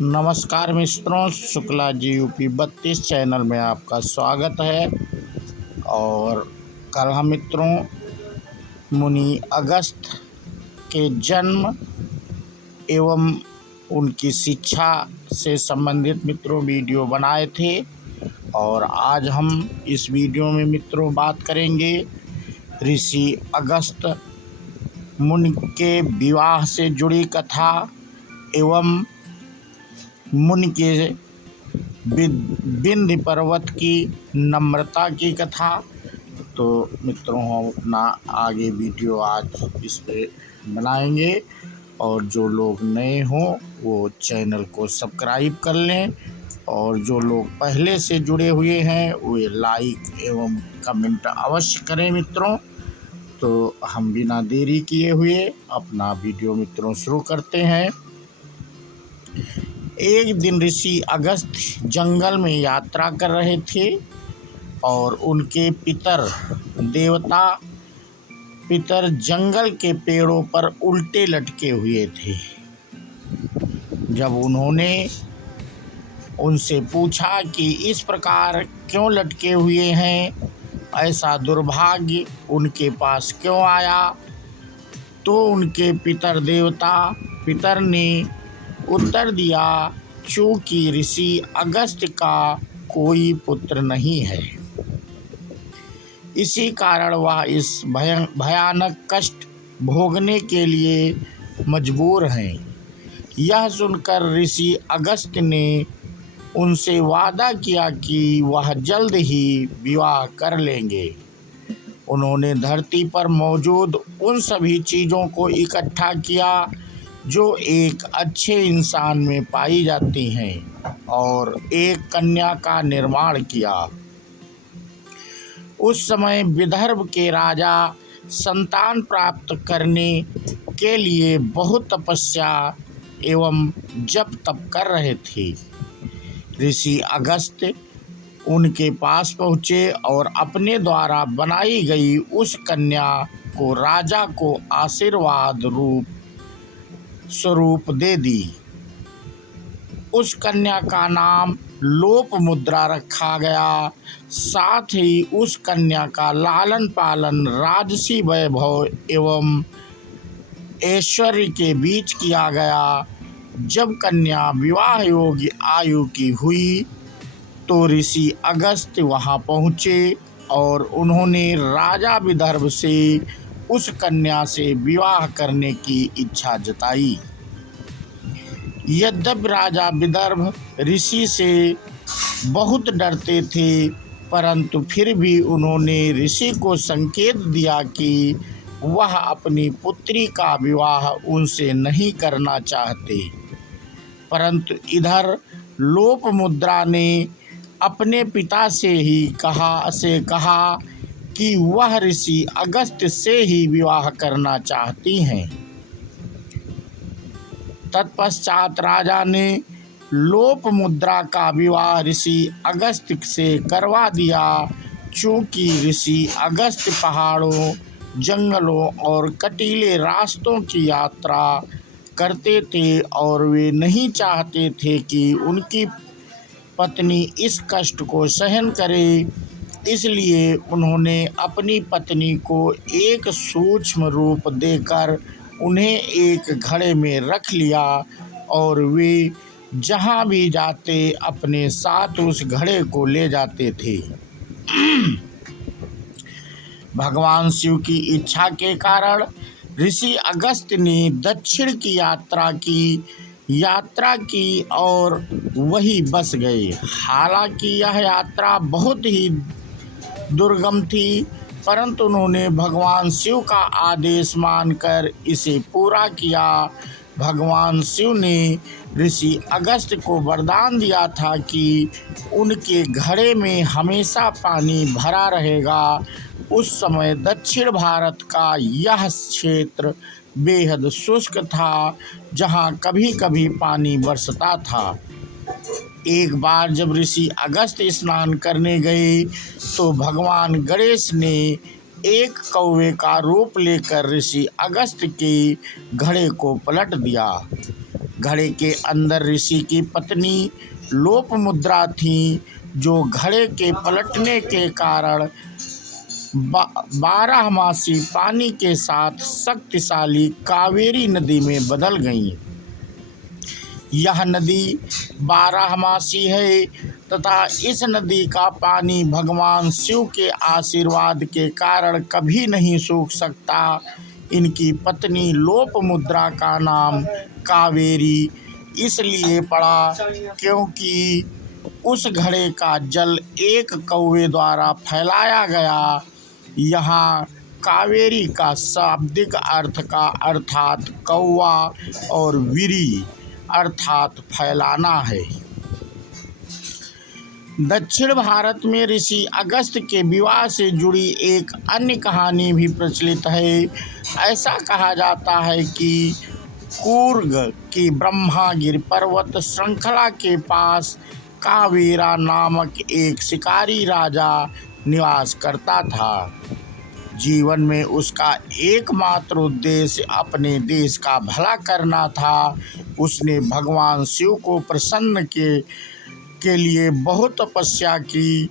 नमस्कार मित्रों, Shukla ji UP 32 channel में आपका स्वागत है। और कल हम मित्रों मुनि अगस्त के जन्म एवं उनकी शिक्षा से संबंधित मित्रों वीडियो बनाए थे। और आज हम इस वीडियो में मित्रों बात करेंगे ऋषि अगस्त मुनि के विवाह से जुड़ी कथा एवं मुनि के विंध्य पर्वत की नम्रता की कथा। तो मित्रों हम अपना आगे वीडियो आज इस पे बनाएंगे, और जो लोग नए हों वो चैनल को सब्सक्राइब कर लें, और जो लोग पहले से जुड़े हुए हैं वे लाइक एवं कमेंट अवश्य करें मित्रों। तो हम बिना देरी किए हुए अपना वीडियो मित्रों शुरू करते हैं। एक दिन ऋषि अगस्त जंगल में यात्रा कर रहे थे और उनके पितर जंगल के पेड़ों पर उल्टे लटके हुए थे। जब उन्होंने उनसे पूछा कि इस प्रकार क्यों लटके हुए हैं, ऐसा दुर्भाग्य उनके पास क्यों आया, तो उनके पितर ने उत्तर दिया, चूँकि ऋषि अगस्त का कोई पुत्र नहीं है, इसी कारण वह इस भयानक कष्ट भोगने के लिए मजबूर हैं। यह सुनकर ऋषि अगस्त ने उनसे वादा किया कि वह जल्द ही विवाह कर लेंगे। उन्होंने धरती पर मौजूद उन सभी चीज़ों को इकट्ठा किया जो एक अच्छे इंसान में पाई जाती हैं, और एक कन्या का निर्माण किया। उस समय विदर्भ के राजा संतान प्राप्त करने के लिए बहुत तपस्या एवं जप तप कर रहे थे। ऋषि अगस्त उनके पास पहुँचे और अपने द्वारा बनाई गई उस कन्या को राजा को आशीर्वाद स्वरूप दे दी। उस कन्या का नाम लोपमुद्रा रखा गया। साथ ही उस कन्या का लालन पालन राजसी वैभव एवं ऐश्वर्य के बीच किया गया। जब कन्या विवाह योग्य आयु की हुई तो ऋषि अगस्त वहां पहुँचे और उन्होंने राजा विदर्भ से उस कन्या से विवाह करने की इच्छा जताई। यद्यपि राजा विदर्भ ऋषि से बहुत डरते थे, परंतु फिर भी उन्होंने ऋषि को संकेत दिया कि वह अपनी पुत्री का विवाह उनसे नहीं करना चाहते। परंतु इधर लोपमुद्रा ने अपने पिता से कहा कि वह ऋषि अगस्त से ही विवाह करना चाहती हैं। तत्पश्चात राजा ने लोपमुद्रा का विवाह ऋषि अगस्त से करवा दिया। चूँकि ऋषि अगस्त पहाड़ों, जंगलों और कटीले रास्तों की यात्रा करते थे और वे नहीं चाहते थे कि उनकी पत्नी इस कष्ट को सहन करे, इसलिए उन्होंने अपनी पत्नी को एक सूक्ष्म रूप देकर उन्हें एक घड़े में रख लिया, और वे जहाँ भी जाते अपने साथ उस घड़े को ले जाते थे। भगवान शिव की इच्छा के कारण ऋषि अगस्त ने दक्षिण की यात्रा की और वही बस गए। हालांकि यह यात्रा बहुत ही दुर्गम थी, परंतु उन्होंने भगवान शिव का आदेश मानकर इसे पूरा किया। भगवान शिव ने ऋषि अगस्त को वरदान दिया था कि उनके घड़े में हमेशा पानी भरा रहेगा। उस समय दक्षिण भारत का यह क्षेत्र बेहद शुष्क था, जहाँ कभी कभी पानी बरसता था। एक बार जब ऋषि अगस्त स्नान करने गए तो भगवान गणेश ने एक कौवे का रूप लेकर ऋषि अगस्त के घड़े को पलट दिया। घड़े के अंदर ऋषि की पत्नी लोपमुद्रा थी, जो घड़े के पलटने के कारण बारहमासी पानी के साथ शक्तिशाली कावेरी नदी में बदल गईं। यह नदी बारहमासी है तथा इस नदी का पानी भगवान शिव के आशीर्वाद के कारण कभी नहीं सूख सकता। इनकी पत्नी लोपमुद्रा का नाम कावेरी इसलिए पड़ा क्योंकि उस घड़े का जल एक कौवे द्वारा फैलाया गया। यहाँ कावेरी का शाब्दिक अर्थ का अर्थात कौवा और वीरी अर्थात फैलाना है। दक्षिण भारत में ऋषि अगस्त के विवाह से जुड़ी एक अन्य कहानी भी प्रचलित है। ऐसा कहा जाता है कि कूर्ग की ब्रह्मागिर पर्वत श्रृंखला के पास कावेरा नामक एक शिकारी राजा निवास करता था। जीवन में उसका एकमात्र उद्देश्य अपने देश का भला करना था। उसने भगवान शिव को प्रसन्न के लिए बहुत तपस्या की।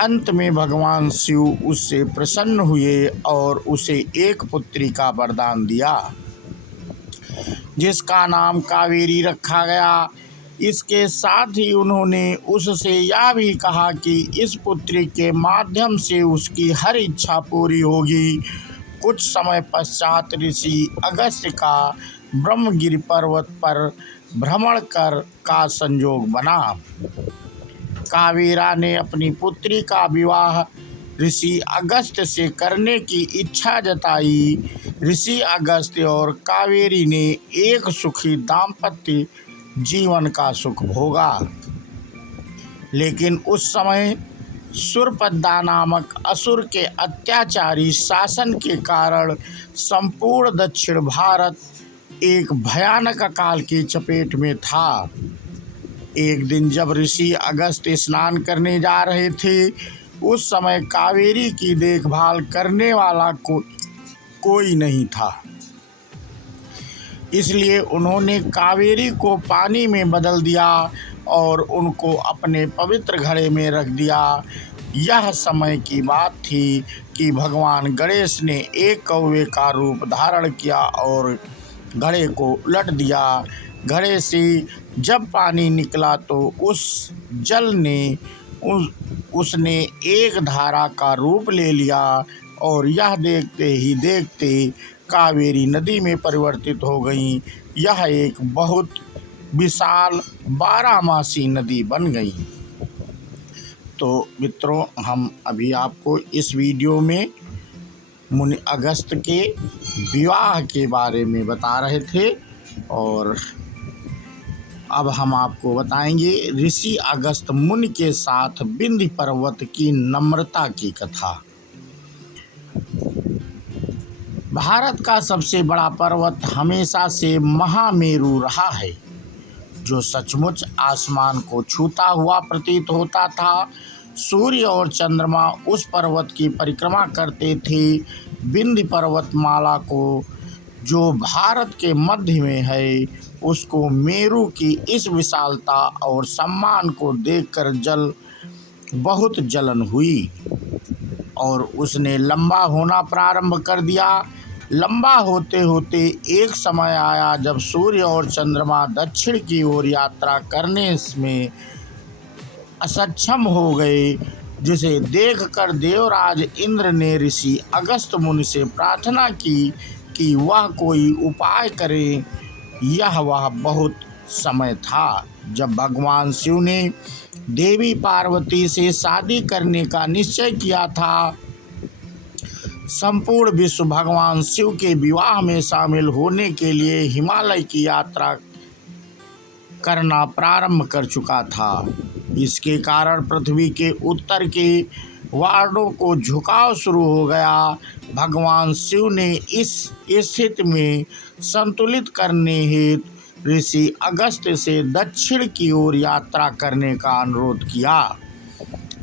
अंत में भगवान शिव उससे प्रसन्न हुए और उसे एक पुत्री का वरदान दिया, जिसका नाम कावेरी रखा गया। इसके साथ ही उन्होंने उससे यह भी कहा कि इस पुत्री के माध्यम से उसकी हर इच्छा पूरी होगी। कुछ समय पश्चात ऋषि अगस्त्य का ब्रह्मगिरि पर्वत पर भ्रमण का संयोग बना। कावेरा ने अपनी पुत्री का विवाह ऋषि अगस्त्य से करने की इच्छा जताई। ऋषि अगस्त्य और कावेरी ने एक सुखी दाम्पत्य जीवन का सुख भोगा। लेकिन उस समय सुरपद्दा नामक असुर के अत्याचारी शासन के कारण संपूर्ण दक्षिण भारत एक भयानक अकाल की चपेट में था। एक दिन जब ऋषि अगस्त्य स्नान करने जा रहे थे, उस समय कावेरी की देखभाल करने वाला कोई नहीं था। इसलिए उन्होंने कावेरी को पानी में बदल दिया और उनको अपने पवित्र घड़े में रख दिया। यह समय की बात थी कि भगवान गणेश ने एक कौवे का रूप धारण किया और घड़े को उलट दिया। घड़े से जब पानी निकला तो उस जल ने उसने एक धारा का रूप ले लिया और यह देखते ही देखते कावेरी नदी में परिवर्तित हो गई। यह एक बहुत विशाल बारहमासी नदी बन गई। तो मित्रों, हम अभी आपको इस वीडियो में मुनि अगस्त के विवाह के बारे में बता रहे थे और अब हम आपको बताएंगे ऋषि अगस्त मुनि के साथ विंध्य पर्वत की नम्रता की कथा। भारत का सबसे बड़ा पर्वत हमेशा से महामेरु रहा है, जो सचमुच आसमान को छूता हुआ प्रतीत होता था। सूर्य और चंद्रमा उस पर्वत की परिक्रमा करते थे। विंध्य पर्वतमाला को, जो भारत के मध्य में है, उसको मेरु की इस विशालता और सम्मान को देखकर बहुत जलन हुई और उसने लंबा होना प्रारंभ कर दिया। लंबा होते होते एक समय आया जब सूर्य और चंद्रमा दक्षिण की ओर यात्रा करने में असक्षम हो गए, जिसे देखकर देवराज इंद्र ने ऋषि अगस्त मुनि से प्रार्थना की कि वह कोई उपाय करे। यह वह बहुत समय था जब भगवान शिव ने देवी पार्वती से शादी करने का निश्चय किया था। संपूर्ण विश्व भगवान शिव के विवाह में शामिल होने के लिए हिमालय की यात्रा करना प्रारंभ कर चुका था। इसके कारण पृथ्वी के उत्तर के वार्डों को झुकाव शुरू हो गया। भगवान शिव ने इस स्थिति में संतुलित करने हेतु ऋषि अगस्त्य से दक्षिण की ओर यात्रा करने का अनुरोध किया,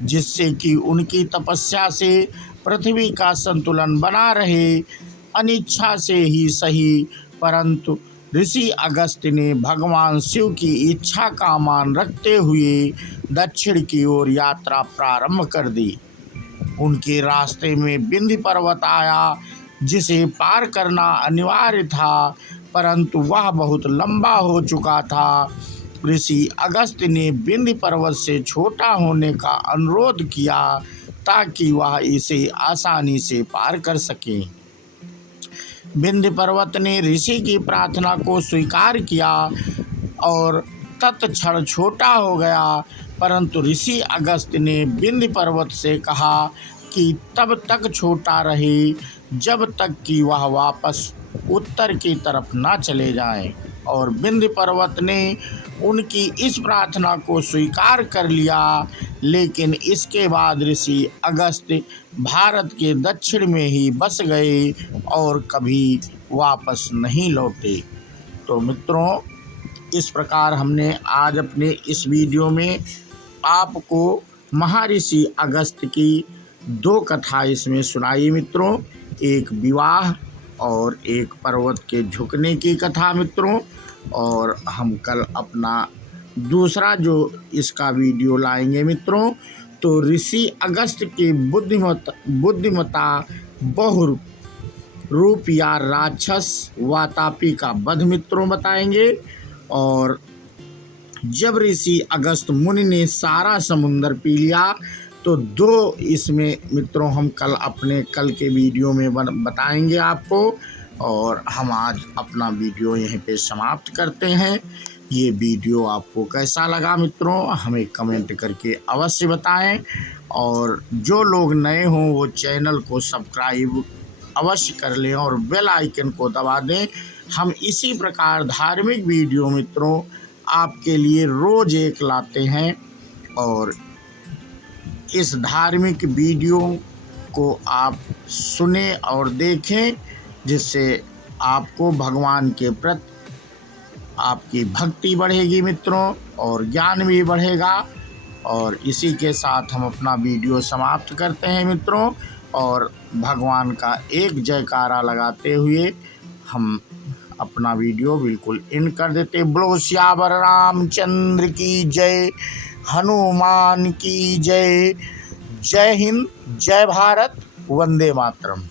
जिससे कि उनकी तपस्या से पृथ्वी का संतुलन बना रहे। अनिच्छा से ही सही, परंतु ऋषि अगस्त ने भगवान शिव की इच्छा का मान रखते हुए दक्षिण की ओर यात्रा प्रारंभ कर दी। उनके रास्ते में विंध्य पर्वत आया, जिसे पार करना अनिवार्य था, परंतु वह बहुत लंबा हो चुका था। ऋषि अगस्त ने विंध्य पर्वत से छोटा होने का अनुरोध किया ताकि वह इसे आसानी से पार कर सके। विंध्य पर्वत ने ऋषि की प्रार्थना को स्वीकार किया और तत्क्षण छोटा हो गया, परंतु ऋषि अगस्त ने विंध्य पर्वत से कहा कि तब तक छोटा रहे जब तक कि वह वापस उत्तर की तरफ न चले जाएं, और विंध्य पर्वत ने उनकी इस प्रार्थना को स्वीकार कर लिया। लेकिन इसके बाद ऋषि अगस्त भारत के दक्षिण में ही बस गए और कभी वापस नहीं लौटे। तो मित्रों, इस प्रकार हमने आज अपने इस वीडियो में आपको महर्षि अगस्त की 2 कथा इसमें सुनाई मित्रों, एक विवाह और एक पर्वत के झुकने की कथा मित्रों। और हम कल अपना दूसरा जो इसका वीडियो लाएंगे मित्रों, तो ऋषि अगस्त की बुद्धिमता बहुरूप या राक्षस वातापी का वध मित्रों बताएंगे। और जब ऋषि अगस्त मुनि ने सारा समुंदर पी लिया, तो 2 इसमें मित्रों हम कल के वीडियो में बताएंगे आपको। और हम आज अपना वीडियो यहीं पे समाप्त करते हैं। ये वीडियो आपको कैसा लगा मित्रों, हमें कमेंट करके अवश्य बताएं। और जो लोग नए हों वो चैनल को सब्सक्राइब अवश्य कर लें और बेल आइकन को दबा दें। हम इसी प्रकार धार्मिक वीडियो मित्रों आपके लिए रोज़ एक लाते हैं, और इस धार्मिक वीडियो को आप सुने और देखें, जिससे आपको भगवान के प्रति आपकी भक्ति बढ़ेगी मित्रों और ज्ञान भी बढ़ेगा। और इसी के साथ हम अपना वीडियो समाप्त करते हैं मित्रों, और भगवान का एक जयकारा लगाते हुए हम अपना वीडियो बिल्कुल इन कर देते। बोलो सियावर रामचंद्र की जय, हनुमान की जय। जय हिंद, जय भारत, वंदे मातरम।